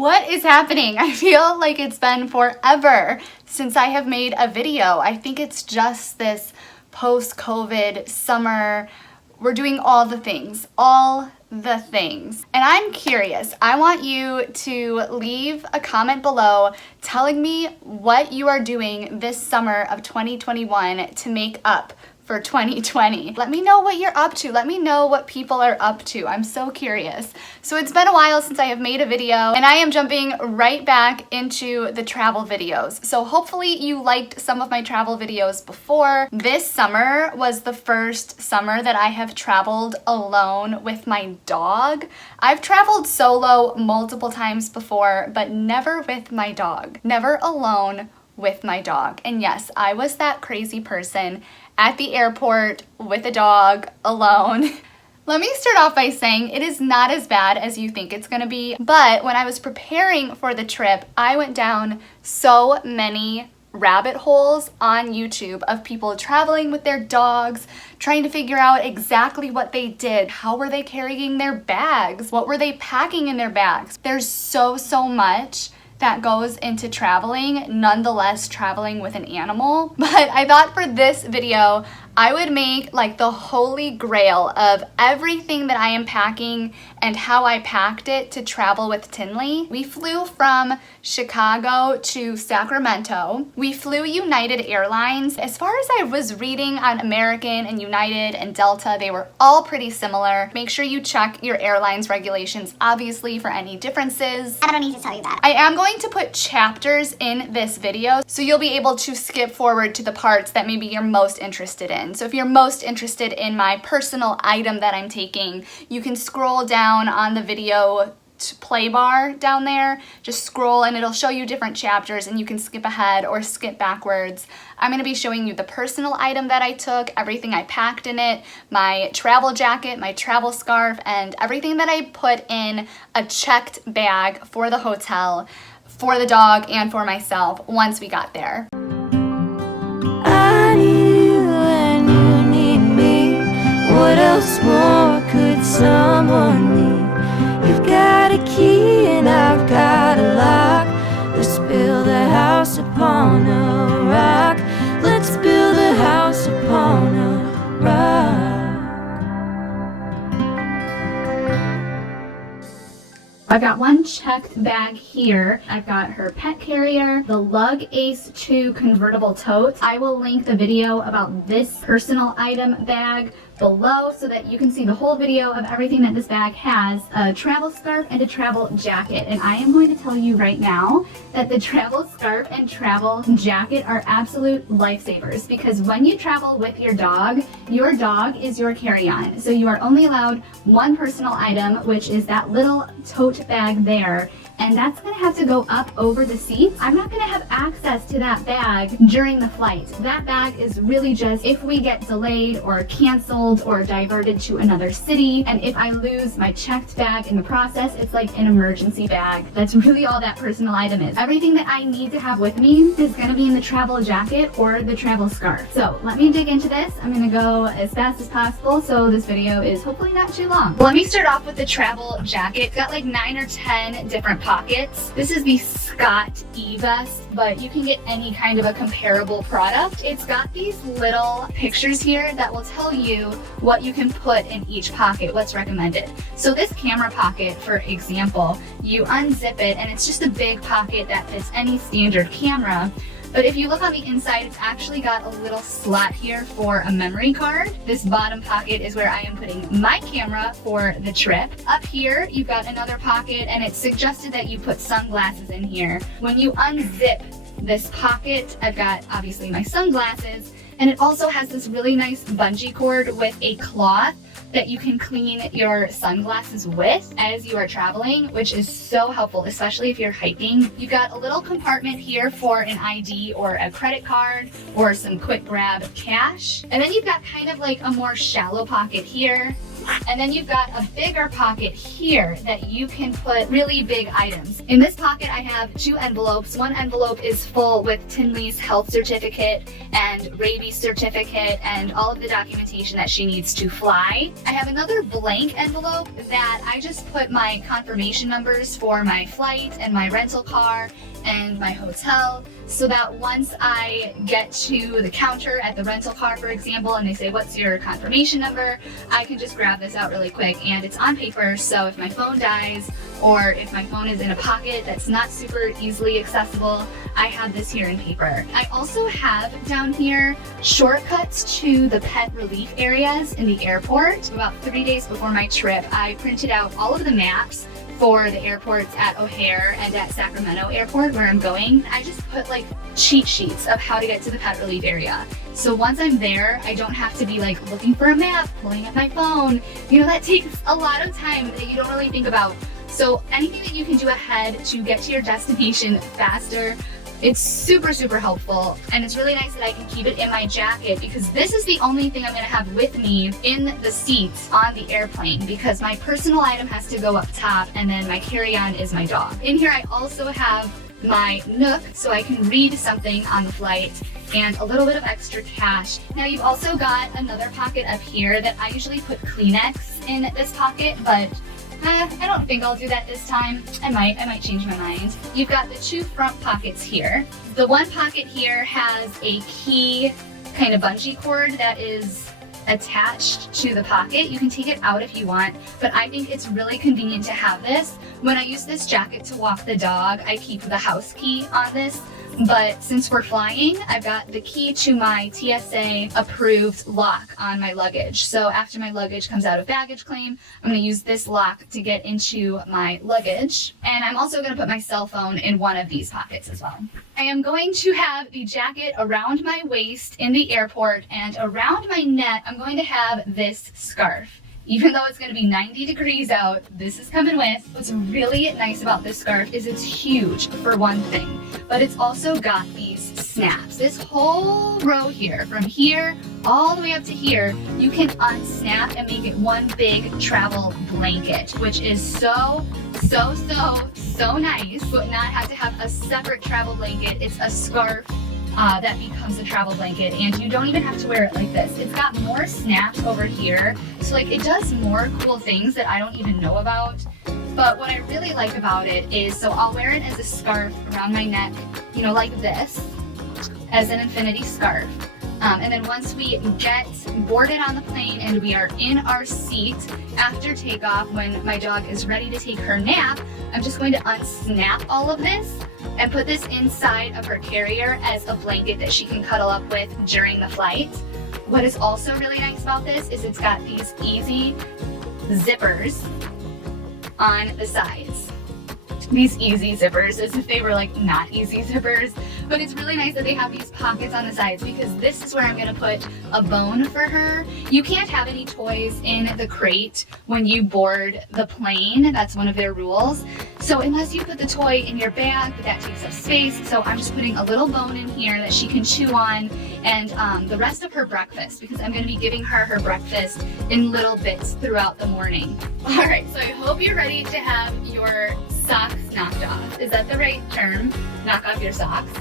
What is happening? I feel like it's been forever since I have made a video. I think it's just this post-COVID summer. We're doing all the things. And I'm curious. I want you to leave a comment below telling me what you are doing this summer of 2021 to make up for 2020. Let me know what you're up to. Let me know what people are up to. I'm so curious. So it's been a while since I have made a video, and I am jumping right back into the travel videos. So hopefully you liked some of my travel videos before. This summer was the first summer that I have traveled alone with my dog. I've traveled solo multiple times before, but never with my dog. Never alone with my dog. And yes, I was that crazy person at the airport with a dog alone. Let me start off by saying it is not as bad as you think it's gonna be, but when I was preparing for the trip, I went down so many rabbit holes on YouTube of people traveling with their dogs, trying to figure out exactly what they did. How were they carrying their bags? What were they packing in their bags? There's so much that goes into traveling, nonetheless traveling with an animal. But I thought for this video, I would make like the holy grail of everything that I am packing and how I packed it to travel with Tinley. We flew from Chicago to Sacramento. We flew United Airlines. As far as I was reading on American and United and Delta, they were all pretty similar. Make sure you check your airline's regulations, obviously, for any differences. I don't need to tell you that. I am going to put chapters in this video, so you'll be able to skip forward to the parts that maybe you're most interested in. So if you're most interested in my personal item that I'm taking, you can scroll down on the video play bar down there. Just scroll and it'll show you different chapters, and you can skip ahead or skip backwards. I'm going to be showing you the personal item that I took, everything I packed in it, my travel jacket, my travel scarf, and everything that I put in a checked bag for the hotel, for the dog, and for myself once we got there. I need you and you need me. What else more could someone need? You've got a key and I've got a lock. Let's build a house upon a rock. Let's build a house upon a rock. I've got one checked bag here. I've got her pet carrier, the Lug Ace 2 convertible tote. I will link the video about this personal item bag below so that you can see the whole video of everything that this bag has. A travel scarf and a travel jacket. And I am going to tell you right now that the travel scarf and travel jacket are absolute lifesavers, because when you travel with your dog is your carry-on. So you are only allowed one personal item, which is that little tote bag there. And that's gonna have to go up over the seats. I'm not gonna have access to that bag during the flight. That bag is really just if we get delayed or canceled or diverted to another city. And if I lose my checked bag in the process, it's like an emergency bag. That's really all that personal item is. Everything that I need to have with me is gonna be in the travel jacket or the travel scarf. So let me dig into this. I'm gonna go as fast as possible so this video is hopefully not too long. Let me start off with the travel jacket. It's got like 9 or 10 different pockets. This is the Scott E-Vest, but you can get any kind of a comparable product. It's got these little pictures here that will tell you what you can put in each pocket, what's recommended. So this camera pocket, for example, you unzip it and it's just a big pocket that fits any standard camera. But if you look on the inside, it's actually got a little slot here for a memory card. This bottom pocket is where I am putting my camera for the trip. Up here, you've got another pocket, and it's suggested that you put sunglasses in here. When you unzip this pocket, I've got obviously my sunglasses, and it also has this really nice bungee cord with a cloth that you can clean your sunglasses with as you are traveling, which is so helpful, especially if you're hiking. You've got a little compartment here for an ID or a credit card or some quick grab cash. And then you've got kind of like a more shallow pocket here And then you've got a bigger pocket here that you can put really big items. In this pocket, I have 2 envelopes. One envelope is full with Tinley's health certificate and rabies certificate and all of the documentation that she needs to fly. I have another blank envelope that I just put my confirmation numbers for my flight and my rental car and my hotel, so that once I get to the counter at the rental car, for example, and they say, what's your confirmation number, I can just grab this out really quick, and it's on paper, so if my phone dies or if my phone is in a pocket that's not super easily accessible, I have this here in paper. I also have down here shortcuts to the pet relief areas in the airport. About 3 days before my trip, I printed out all of the maps for the airports at O'Hare and at Sacramento Airport where I'm going. I just put like cheat sheets of how to get to the pet relief area. So once I'm there, I don't have to be like looking for a map, pulling up my phone. You know, that takes a lot of time that you don't really think about. So anything that you can do ahead to get to your destination faster, it's super, super helpful. And it's really nice that I can keep it in my jacket because this is the only thing I'm gonna have with me in the seats on the airplane, because my personal item has to go up top and then my carry-on is my dog. In here I also have my Nook so I can read something on the flight and a little bit of extra cash. Now you've also got another pocket up here that I usually put Kleenex in this pocket, but I don't think I'll do that this time. I might change my mind. You've got the 2 front pockets here. The one pocket here has a key kind of bungee cord that is attached to the pocket. You can take it out if you want, but I think it's really convenient to have this. When I use this jacket to walk the dog, I keep the house key on this. But since we're flying, I've got the key to my TSA approved lock on my luggage. So after my luggage comes out of baggage claim, I'm going to use this lock to get into my luggage. And I'm also going to put my cell phone in one of these pockets as well. I am going to have the jacket around my waist in the airport, and around my neck, I'm going to have this scarf. Even though it's going to be 90 degrees out, this is coming with. What's really nice about this scarf is it's huge for one thing, but it's also got these snaps. This whole row here, from here all the way up to here, you can unsnap and make it one big travel blanket, which is so nice, but not have to have a separate travel blanket. It's a scarf that becomes a travel blanket, and you don't even have to wear it like this. It's got more snaps over here, so like it does more cool things that I don't even know about. But what I really like about it is, so I'll wear it as a scarf around my neck, you know, like this, as an infinity scarf. And then once we get boarded on the plane and we are in our seat after takeoff, when my dog is ready to take her nap, I'm just going to unsnap all of this and put this inside of her carrier as a blanket that she can cuddle up with during the flight. What is also really nice about this is it's got these easy zippers on the sides. These easy zippers, as if they were like not easy zippers, but it's really nice that they have these pockets on the sides, because this is where I'm gonna put a bone for her. You can't have any toys in the crate when you board the plane. That's one of their rules. So unless you put the toy in your bag, that takes up space. So I'm just putting a little bone in here that she can chew on, and the rest of her breakfast, because I'm gonna be giving her her breakfast in little bits throughout the morning. All right, so I hope you're ready to have your socks knocked off. Is that the right term? Knock off your socks.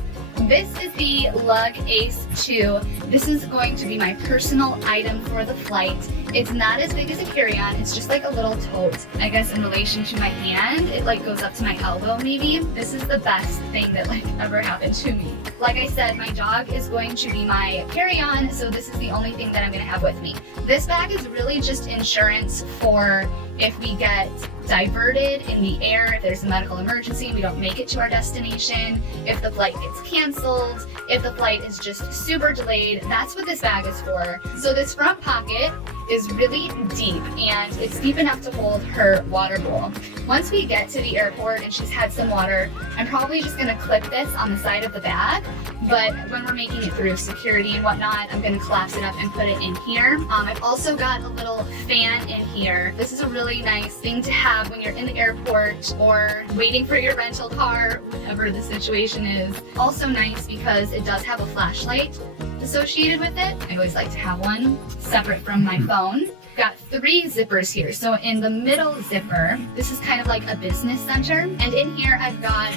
This is the Lug Ace 2. This is going to be my personal item for the flight. It's not as big as a carry-on, it's just like a little tote. I guess in relation to my hand, it like goes up to my elbow maybe. This is the best thing that like ever happened to me. Like I said, my dog is going to be my carry-on, so this is the only thing that I'm gonna have with me. This bag is really just insurance for if we get diverted in the air, if there's a medical emergency and we don't make it to our destination, if the flight gets canceled, if the flight is just super delayed, that's what this bag is for. So this front pocket is really deep, and it's deep enough to hold her water bowl. Once we get to the airport and she's had some water, I'm probably just gonna clip this on the side of the bag, but when we're making it through security and whatnot, I'm gonna collapse it up and put it in here. I've also got a little fan in here. This is a really nice thing to have when you're in the airport or waiting for your rental car, whatever the situation is. Also nice because it does have a flashlight associated with it. I always like to have one separate from my phone. got 3 zippers here. So in the middle zipper, this is kind of like a business center. And in here I've got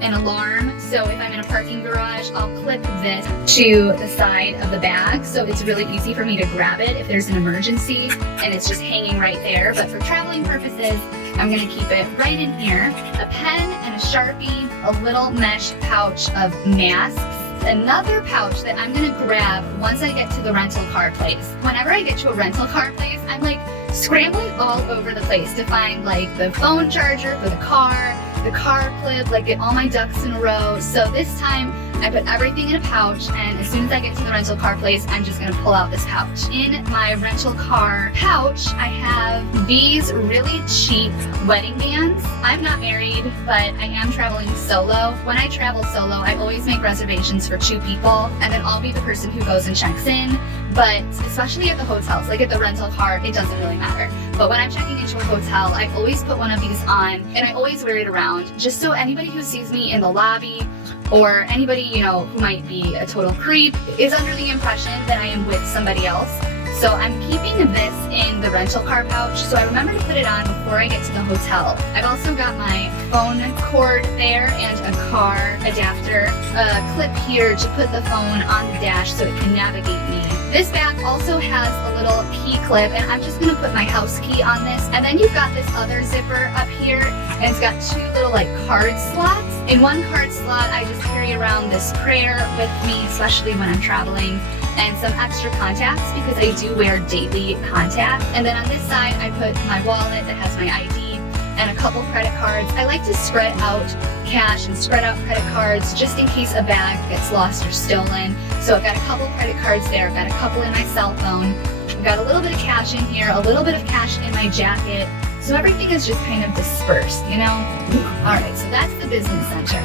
an alarm. So if I'm in a parking garage, I'll clip this to the side of the bag. So it's really easy for me to grab it if there's an emergency and it's just hanging right there. But for traveling purposes, I'm gonna keep it right in here. A pen and a Sharpie, a little mesh pouch of masks, another pouch that I'm gonna grab once I get to the rental car place. Whenever I get to a rental car place, I'm like scrambling all over the place to find like the phone charger for the car clip, like get all my ducks in a row. So this time I put everything in a pouch, and as soon as I get to the rental car place, I'm just gonna pull out this pouch. In my rental car pouch, I have these really cheap wedding bands. I'm not married, but I am traveling solo. When I travel solo, I always make reservations for 2 people, and then I'll be the person who goes and checks in. But especially at the hotels, like at the rental car, it doesn't really matter. But when I'm checking into a hotel, I always put one of these on, and I always wear it around, just so anybody who sees me in the lobby or anybody, you know, who might be a total creep is under the impression that I am with somebody else. So I'm keeping this in the rental car pouch, so I remember to put it on before I get to the hotel. I've also got my phone cord there and a car adapter, a clip here to put the phone on the dash so it can navigate me. This bag also has a little key clip, and I'm just gonna put my house key on this. And then you've got this other zipper up here, and it's got 2 little like card slots. In one card slot, I just carry around this prayer with me, especially when I'm traveling, and some extra contacts because I do wear daily contacts. And then on this side, I put my wallet that has my ID and a couple credit cards. I like to spread out cash and spread out credit cards just in case a bag gets lost or stolen. So I've got a couple credit cards there, I've got a couple in my cell phone, I've got a little bit of cash in here, a little bit of cash in my jacket. So everything is just kind of dispersed, you know? Alright, so that's the business center.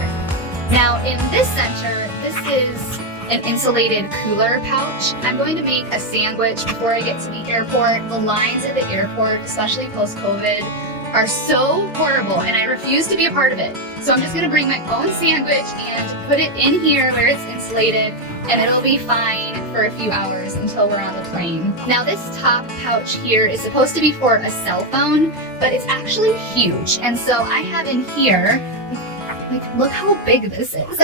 Now in this center, this is an insulated cooler pouch. I'm going to make a sandwich before I get to the airport. The lines at the airport, especially post-COVID, are so horrible, and I refuse to be a part of it. So I'm just gonna bring my own sandwich and put it in here where it's insulated, and it'll be fine for a few hours until we're on the plane. Now this top pouch here is supposed to be for a cell phone, but it's actually huge. And so I have in here, like, look how big this is.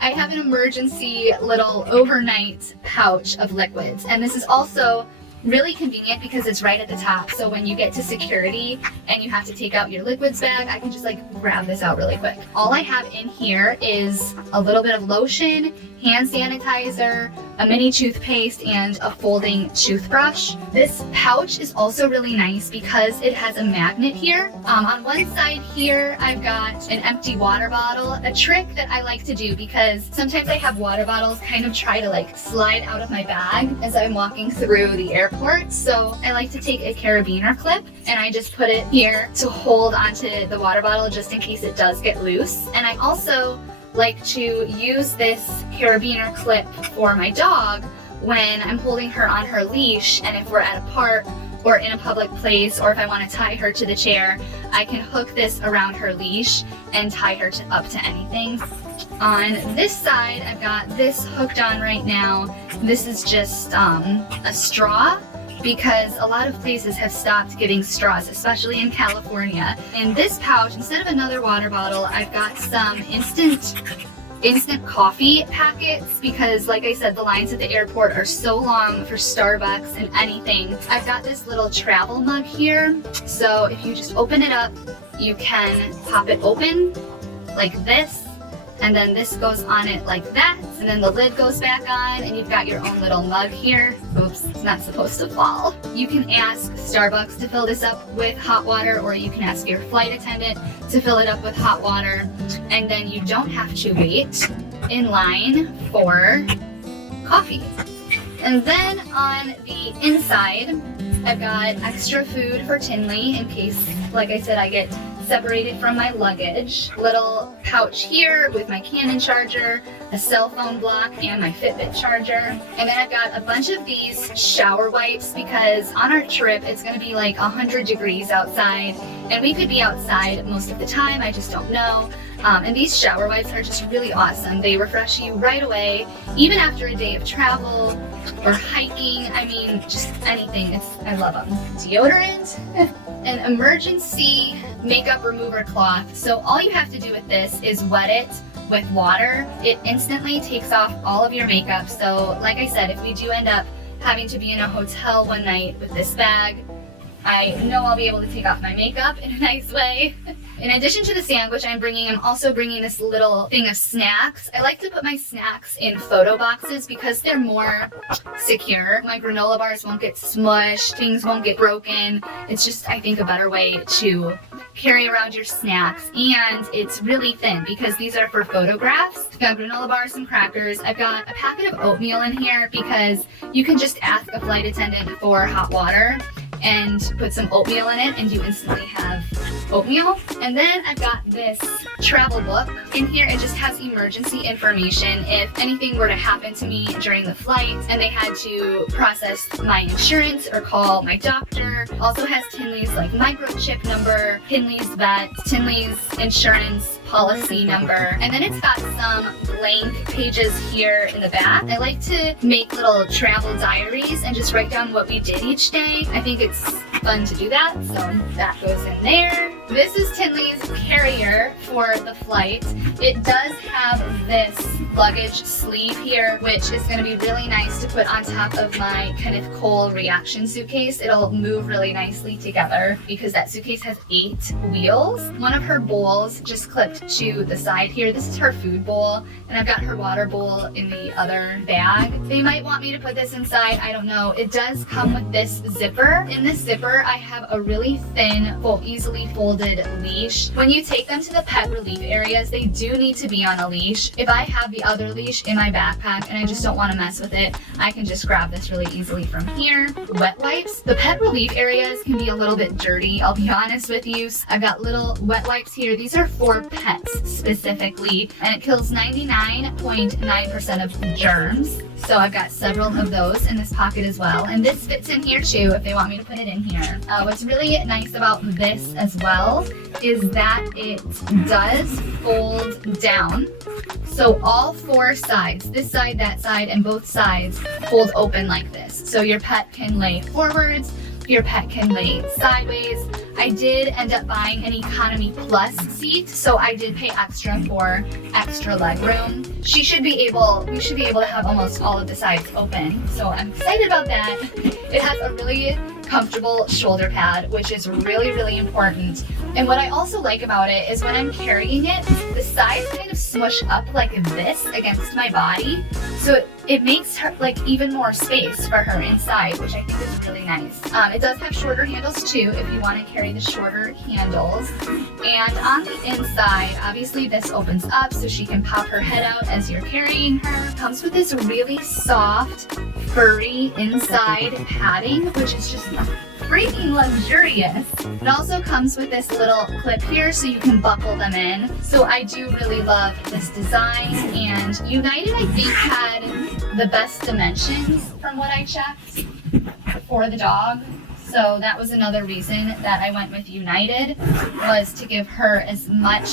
I have an emergency little overnight pouch of liquids, and this is also really convenient because it's right at the top. So when you get to security and you have to take out your liquids bag, I can just like grab this out really quick. All I have in here is a little bit of lotion, hand sanitizer, a mini toothpaste, and a folding toothbrush. This pouch is also really nice because it has a magnet here. On one side here, I've got an empty water bottle, a trick that I like to do because sometimes I have water bottles kind of try to like slide out of my bag as I'm walking through the airport. So I like to take a carabiner clip and I just put it here to hold onto the water bottle just in case it does get loose. And I also like to use this carabiner clip for my dog when I'm holding her on her leash, and if we're at a park or in a public place, or if I want to tie her to the chair, I can hook this around her leash and tie her up to anything. On this side, I've got this hooked on right now. This is just a straw, because a lot of places have stopped giving straws, especially in California. In this pouch, instead of another water bottle, I've got some instant coffee packets because, like I said, the lines at the airport are so long for Starbucks and anything. I've got this little travel mug here, so if you just open it up, you can pop it open like this, and then this goes on it like that, and then the lid goes back on, and you've got your own little mug here. Oops, it's not supposed to fall. You can ask Starbucks to fill this up with hot water, or you can ask your flight attendant to fill it up with hot water, and then you don't have to wait in line for coffee. And then on the inside, I've got extra food for Tinley in case, like I said, I get separated from my luggage. Little pouch here with my Canon charger, a cell phone block, and my Fitbit charger. And then I've got a bunch of these shower wipes because on our trip it's going to be like 100 degrees outside, and we could be outside most of the time, I just don't know. And these shower wipes are just really awesome. They refresh you right away, even after a day of travel or hiking. I mean, just anything. I love them. Deodorant, an emergency makeup remover cloth. So all you have to do with this is wet it with water. It instantly takes off all of your makeup. So like I said, if we do end up having to be in a hotel one night with this bag, I know I'll be able to take off my makeup in a nice way. In addition to the sandwich I'm also bringing this little thing of snacks. I like to put my snacks in photo boxes because they're more secure. My granola bars won't get smushed, things won't get broken. It's just, I think, a better way to carry around your snacks, and it's really thin because these are for photographs. I've got granola bars and crackers. I've got a packet of oatmeal in here because you can just ask a flight attendant for hot water and put some oatmeal in it and you instantly have oatmeal. And then I've got this travel book. In here it just has emergency information if anything were to happen to me during the flight and they had to process my insurance or call my doctor. Also has Tinley's like microchip number, Tinley's vet, Tinley's insurance policy number, and then it's got some blank pages here in the back. I like to make little travel diaries and just write down what we did each day. I think it's fun to do that, so that goes in there. This is Tinley's carrier for the flight. It does have this luggage sleeve here, which is going to be really nice to put on top of my Kenneth Cole reaction suitcase. It'll move really nicely together because that suitcase has 8 wheels. One of her bowls just clipped to the side here. This is her food bowl, and I've got her water bowl in the other bag. They might want me to put this inside, I don't know. It does come with this zipper. In this zipper, I have a really thin, easily folded leash. When you take them to the pet relief areas, they do need to be on a leash. If I have the other leash in my backpack and I just don't want to mess with it, I can just grab this really easily from here. Wet wipes. The pet relief areas can be a little bit dirty, I'll be honest with you. I've got little wet wipes here. These are for pets specifically, and it kills 99.9% of germs. So I've got several of those in this pocket as well, and this fits in here too if they want me to put it in here. What's really nice about this as well is that it does fold down. So all 4 sides, this side, that side, and both sides fold open like this. So your pet can lay forwards, your pet can lay sideways. I did end up buying an Economy Plus seat, so I did pay extra for extra leg room. We should be able to have almost all of the sides open, so I'm excited about that. It has a really comfortable shoulder pad, which is really, really important. And what I also like about it is when I'm carrying it, the sides kind of smush up like this against my body. So it makes her like even more space for her inside, which I think is really nice. It does have shorter handles too if you want to carry the shorter handles. And on the inside, obviously this opens up so she can pop her head out as you're carrying her. Comes with this really soft, furry inside padding, which is just freaking luxurious. It also comes with this little clip here so you can buckle them in. So I do really love this design, and United I think had the best dimensions from what I checked for the dog. So that was another reason that I went with United, was to give her as much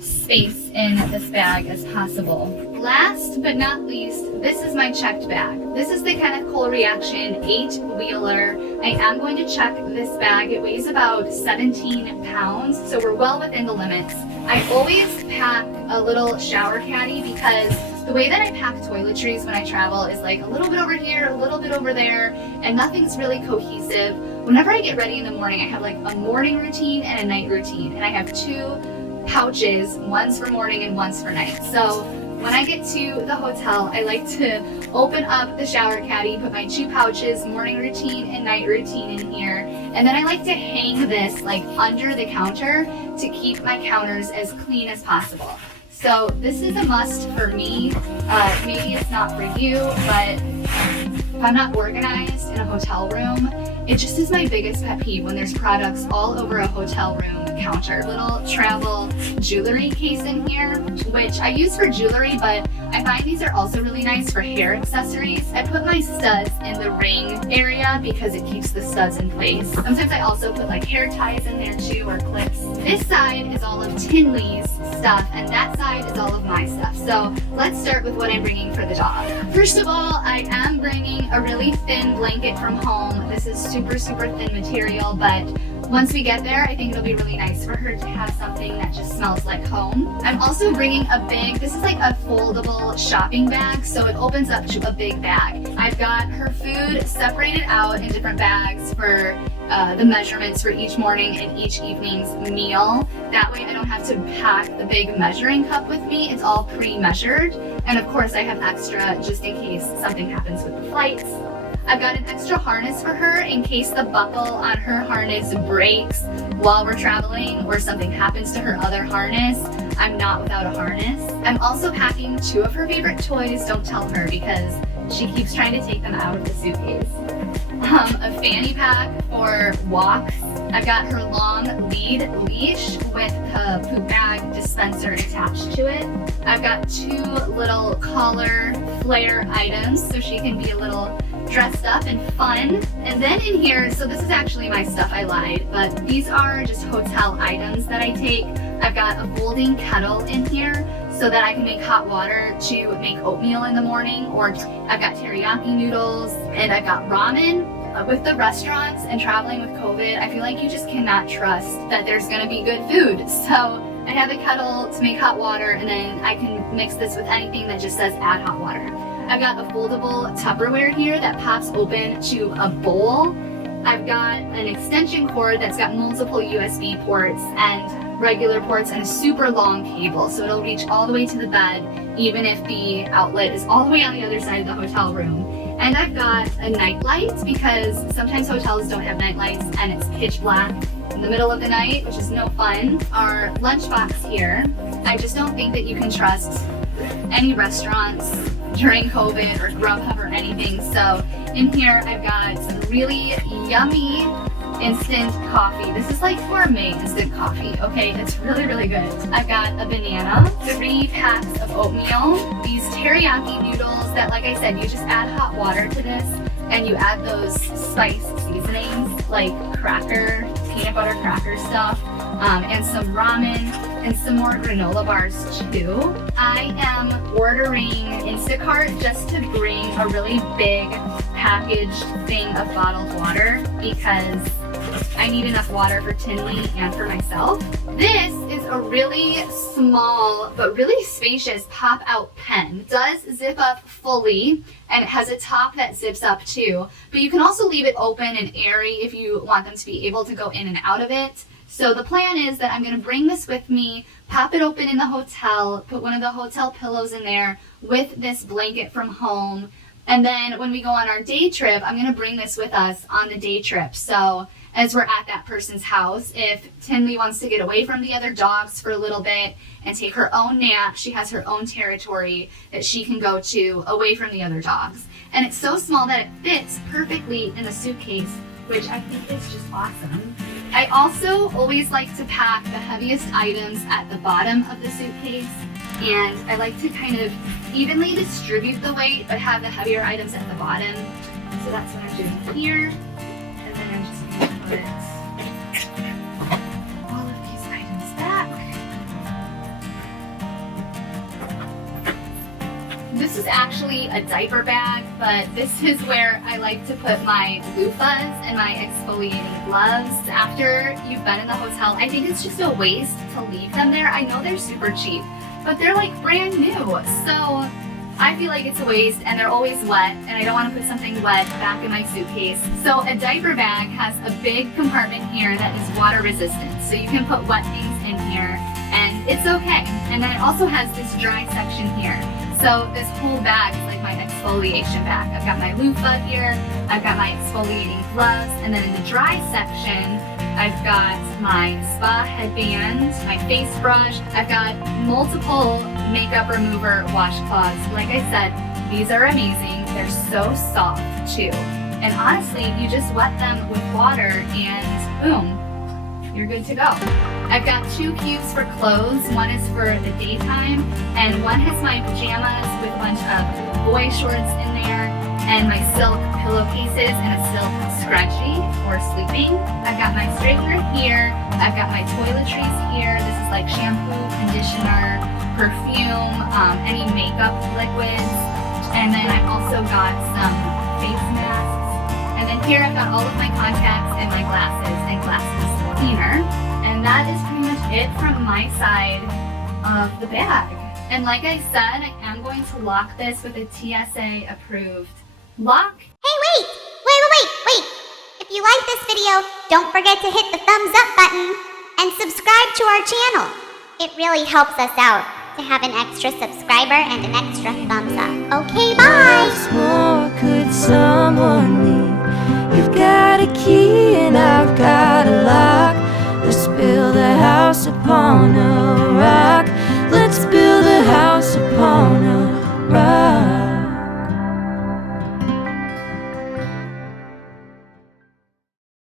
space in this bag as possible. Last but not least, this is my checked bag. This is the Kenneth Cole Reaction 8-wheeler. I am going to check this bag. It weighs about 17 pounds, so we're well within the limits. I always pack a little shower caddy because the way that I pack toiletries when I travel is like a little bit over here, a little bit over there, and nothing's really cohesive. Whenever I get ready in the morning, I have like a morning routine and a night routine, and I have 2 pouches, one's for morning and one's for night. So when I get to the hotel, I like to open up the shower caddy, put my 2 pouches, morning routine and night routine in here, and then I like to hang this like under the counter to keep my counters as clean as possible. So this is a must for me. Maybe it's not for you, but if I'm not organized in a hotel room It just is my biggest pet peeve when there's products all over a hotel room counter. Little travel jewelry case in here, which I use for jewelry, but I find these are also really nice for hair accessories. I put my studs in the ring area because it keeps the studs in place. Sometimes I also put like hair ties in there too, or clips. This side is all of Tinley's stuff, and that side is all of my stuff. So let's start with what I'm bringing for the dog. First of all, I am bringing a really thin blanket from home. This is super thin material, but once we get there, I think it'll be really nice for her to have something that just smells like home. I'm also bringing a big, this is like a foldable shopping bag, so it opens up to a big bag. I've got her food separated out in different bags for the measurements for each morning and each evening's meal. That way I don't have to pack the big measuring cup with me. It's all pre-measured. And of course I have extra just in case something happens with the flights. I've got an extra harness for her in case the buckle on her harness breaks while we're traveling or something happens to her other harness. I'm not without a harness. I'm also packing 2 of her favorite toys. Don't tell her because she keeps trying to take them out of the suitcase. A fanny pack for walks. I've got her long lead leash with a poop bag dispenser attached to it. I've got 2 little collar flare items so she can be a little dressed up and fun. And then in here, so this is actually my stuff, I lied, but these are just hotel items that I take. I've got a folding kettle in here so that I can make hot water to make oatmeal in the morning, or I've got teriyaki noodles, and I've got ramen. With the restaurants and traveling with COVID, I feel like you just cannot trust that there's gonna be good food. So I have a kettle to make hot water, and then I can mix this with anything that just says add hot water. I've got a foldable Tupperware here that pops open to a bowl. I've got an extension cord that's got multiple USB ports and regular ports and a super long cable, so it'll reach all the way to the bed even if the outlet is all the way on the other side of the hotel room. And I've got a night light because sometimes hotels don't have night lights and it's pitch black in the middle of the night, which is no fun. Our lunchbox here, I just don't think that you can trust any restaurants during COVID or Grubhub or anything. So in here I've got some really yummy instant coffee. This is like gourmet instant coffee, okay? It's really good. I've got a banana, 3 packs of oatmeal, these teriyaki noodles that, like I said, you just add hot water to this and you add those spice seasonings like peanut butter cracker stuff, and some ramen and some more granola bars too. I am ordering Instacart just to bring a really big packaged thing of bottled water because I need enough water for Tinley and for myself. This is a really small but really spacious pop-out pen. It does zip up fully and it has a top that zips up too, but you can also leave it open and airy if you want them to be able to go in and out of it. So the plan is that I'm going to bring this with me, pop it open in the hotel, put one of the hotel pillows in there with this blanket from home, and then when we go on our day trip, I'm going to bring this with us on the day trip. So as we're at that person's house, if Tinley wants to get away from the other dogs for a little bit and take her own nap, she has her own territory that she can go to away from the other dogs. And it's so small that it fits perfectly in a suitcase, which I think is just awesome. I also always like to pack the heaviest items at the bottom of the suitcase, and I like to kind of evenly distribute the weight but have the heavier items at the bottom. So that's what I'm doing here, and then I'm just going to put all of these items back. This is actually a diaper bag, but this is where I like to put my loofahs and my exfoliating gloves. After you've been in the hotel, I think it's just a waste to leave them there. I know they're super cheap, but they're like brand new. So I feel like it's a waste and they're always wet and I don't want to put something wet back in my suitcase. So a diaper bag has a big compartment here that is water resistant. So you can put wet things in here and it's okay. And then it also has this dry section here. So this whole bag is like my exfoliation bag. I've got my loofah here, I've got my exfoliating gloves, and then in the dry section, I've got my spa headband, my face brush. I've got multiple makeup remover washcloths. Like I said, these are amazing. They're so soft too. And honestly, you just wet them with water and boom, you're good to go. I've got 2 cubes for clothes. One is for the daytime, and one has my pajamas with a bunch of boy shorts in there, and my silk pillowcases and a silk scrunchie for sleeping. I've got my straightener here. I've got my toiletries here. This is like shampoo, conditioner, perfume, any makeup liquids. And then I've also got some face masks. And then here I've got all of my contacts and my glasses and glasses cleaner. And that is pretty much it from my side of the bag. And like I said, I am going to lock this with a TSA approved lock. Hey, wait! If you like this video, don't forget to hit the thumbs up button and subscribe to our channel. It really helps us out to have an extra subscriber and an extra thumbs up. Okay, bye! What more could someone need? You've got a key and I've got a lock. Let's build a house upon a rock. Let's build a house upon a